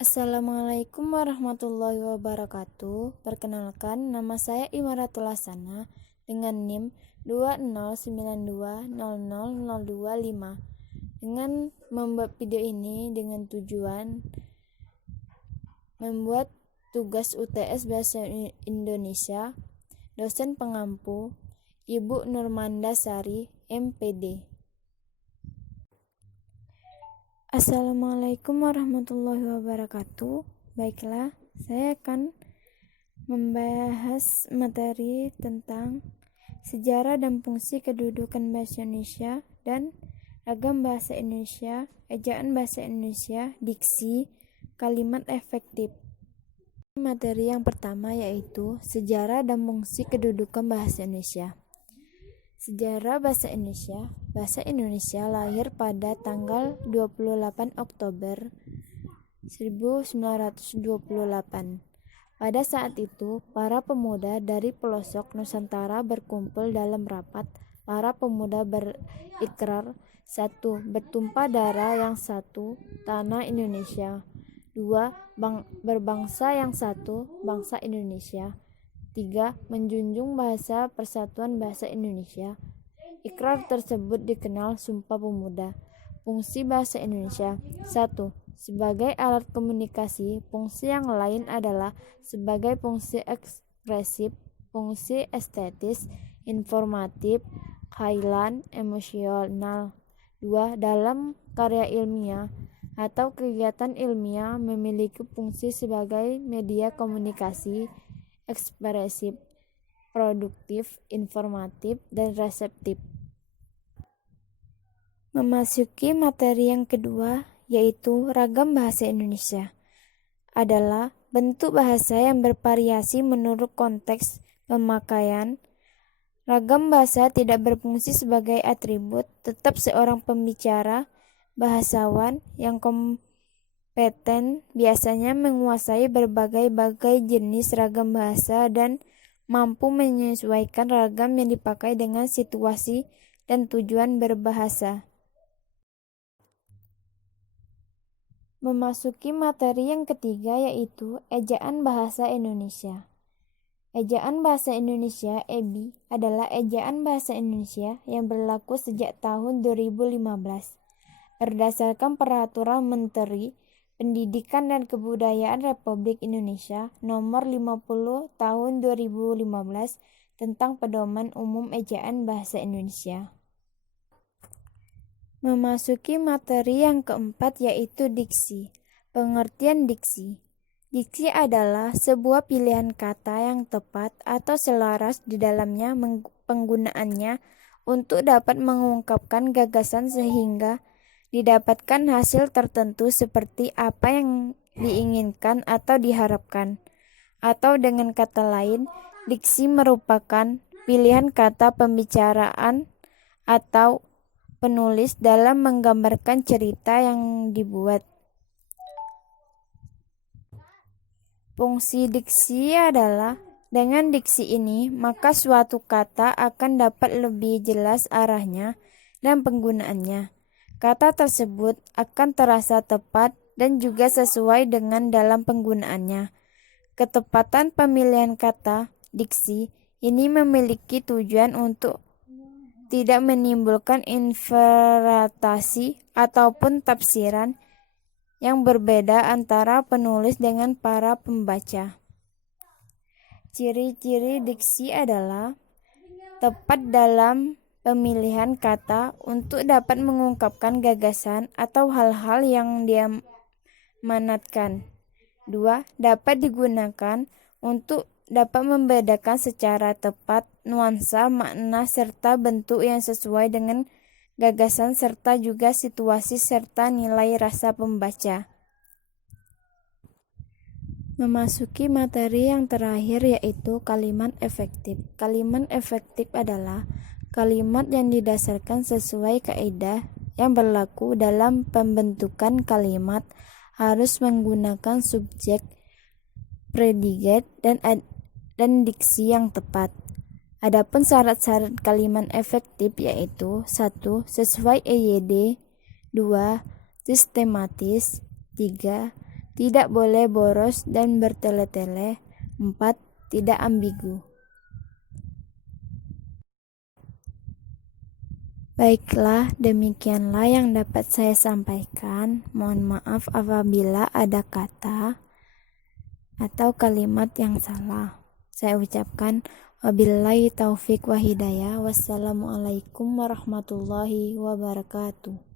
Assalamualaikum warahmatullahi wabarakatuh. Perkenalkan, nama saya Imaratul Hasana dengan NIM 209200025. Dengan membuat video ini dengan tujuan membuat tugas UTS Bahasa Indonesia, dosen pengampu Ibu Nurmanda Sari, MPD. Assalamualaikum warahmatullahi wabarakatuh. Baiklah, saya akan membahas materi tentang sejarah dan fungsi kedudukan bahasa Indonesia dan ragam bahasa Indonesia, ejaan bahasa Indonesia, diksi, kalimat efektif. Materi yang pertama yaitu sejarah dan fungsi kedudukan bahasa Indonesia. Sejarah bahasa Indonesia. Bahasa Indonesia lahir pada tanggal 28 Oktober 1928. Pada saat itu, para pemuda dari pelosok Nusantara berkumpul dalam rapat. Para pemuda berikrar, 1. Bertumpah darah yang satu, tanah Indonesia. 2. Berbangsa yang satu, bangsa Indonesia. 3. Menjunjung bahasa Persatuan Bahasa Indonesia. Ikrar tersebut dikenal Sumpah Pemuda. Fungsi bahasa Indonesia. 1. Sebagai alat komunikasi. Fungsi yang lain adalah sebagai fungsi ekspresif, fungsi estetis, informatif, highland, emosional. 2. Dalam karya ilmiah atau kegiatan ilmiah memiliki fungsi sebagai media komunikasi ekspresif, produktif, informatif, dan reseptif. Memasuki materi yang kedua, yaitu ragam bahasa Indonesia, adalah bentuk bahasa yang bervariasi menurut konteks pemakaian. Ragam bahasa tidak berfungsi sebagai atribut, tetap seorang pembicara, bahasawan yang kompeten biasanya menguasai berbagai jenis ragam bahasa dan mampu menyesuaikan ragam yang dipakai dengan situasi dan tujuan berbahasa. Memasuki materi yang ketiga yaitu ejaan bahasa Indonesia. Ejaan bahasa Indonesia (EBI) adalah ejaan bahasa Indonesia yang berlaku sejak tahun 2015 berdasarkan Peraturan Menteri Pendidikan dan Kebudayaan Republik Indonesia Nomor 50 Tahun 2015 tentang Pedoman Umum Ejaan Bahasa Indonesia. Memasuki materi yang keempat yaitu diksi. Pengertian diksi. Diksi adalah sebuah pilihan kata yang tepat atau selaras di dalamnya penggunaannya untuk dapat mengungkapkan gagasan sehingga didapatkan hasil tertentu seperti apa yang diinginkan atau diharapkan. Atau dengan kata lain, diksi merupakan pilihan kata pembicaraan atau penulis dalam menggambarkan cerita yang dibuat. Fungsi diksi adalah dengan diksi ini, maka suatu kata akan dapat lebih jelas arahnya dan penggunaannya. Kata tersebut akan terasa tepat dan juga sesuai dengan dalam penggunaannya. Ketepatan pemilihan kata, diksi, ini memiliki tujuan untuk tidak menimbulkan interpretasi ataupun tafsiran yang berbeda antara penulis dengan para pembaca. Ciri-ciri diksi adalah tepat dalam pemilihan kata untuk dapat mengungkapkan gagasan atau hal-hal yang diamanatkan. 2. Dapat digunakan untuk dapat membedakan secara tepat nuansa, makna, serta bentuk yang sesuai dengan gagasan serta juga situasi serta nilai rasa pembaca. Memasuki materi yang terakhir yaitu kalimat efektif. Kalimat efektif adalah kalimat yang didasarkan sesuai kaidah yang berlaku dalam pembentukan kalimat harus menggunakan subjek, predikat, dan diksi yang tepat. Adapun syarat-syarat kalimat efektif yaitu 1. Sesuai EYD, 2. Sistematis, 3. Tidak boleh boros dan bertele-tele. 4. Tidak ambigu. Baiklah, demikianlah yang dapat saya sampaikan. Mohon maaf apabila ada kata atau kalimat yang salah. Saya ucapkan wabillahi taufik wa hidayah. Wassalamualaikum warahmatullahi wabarakatuh.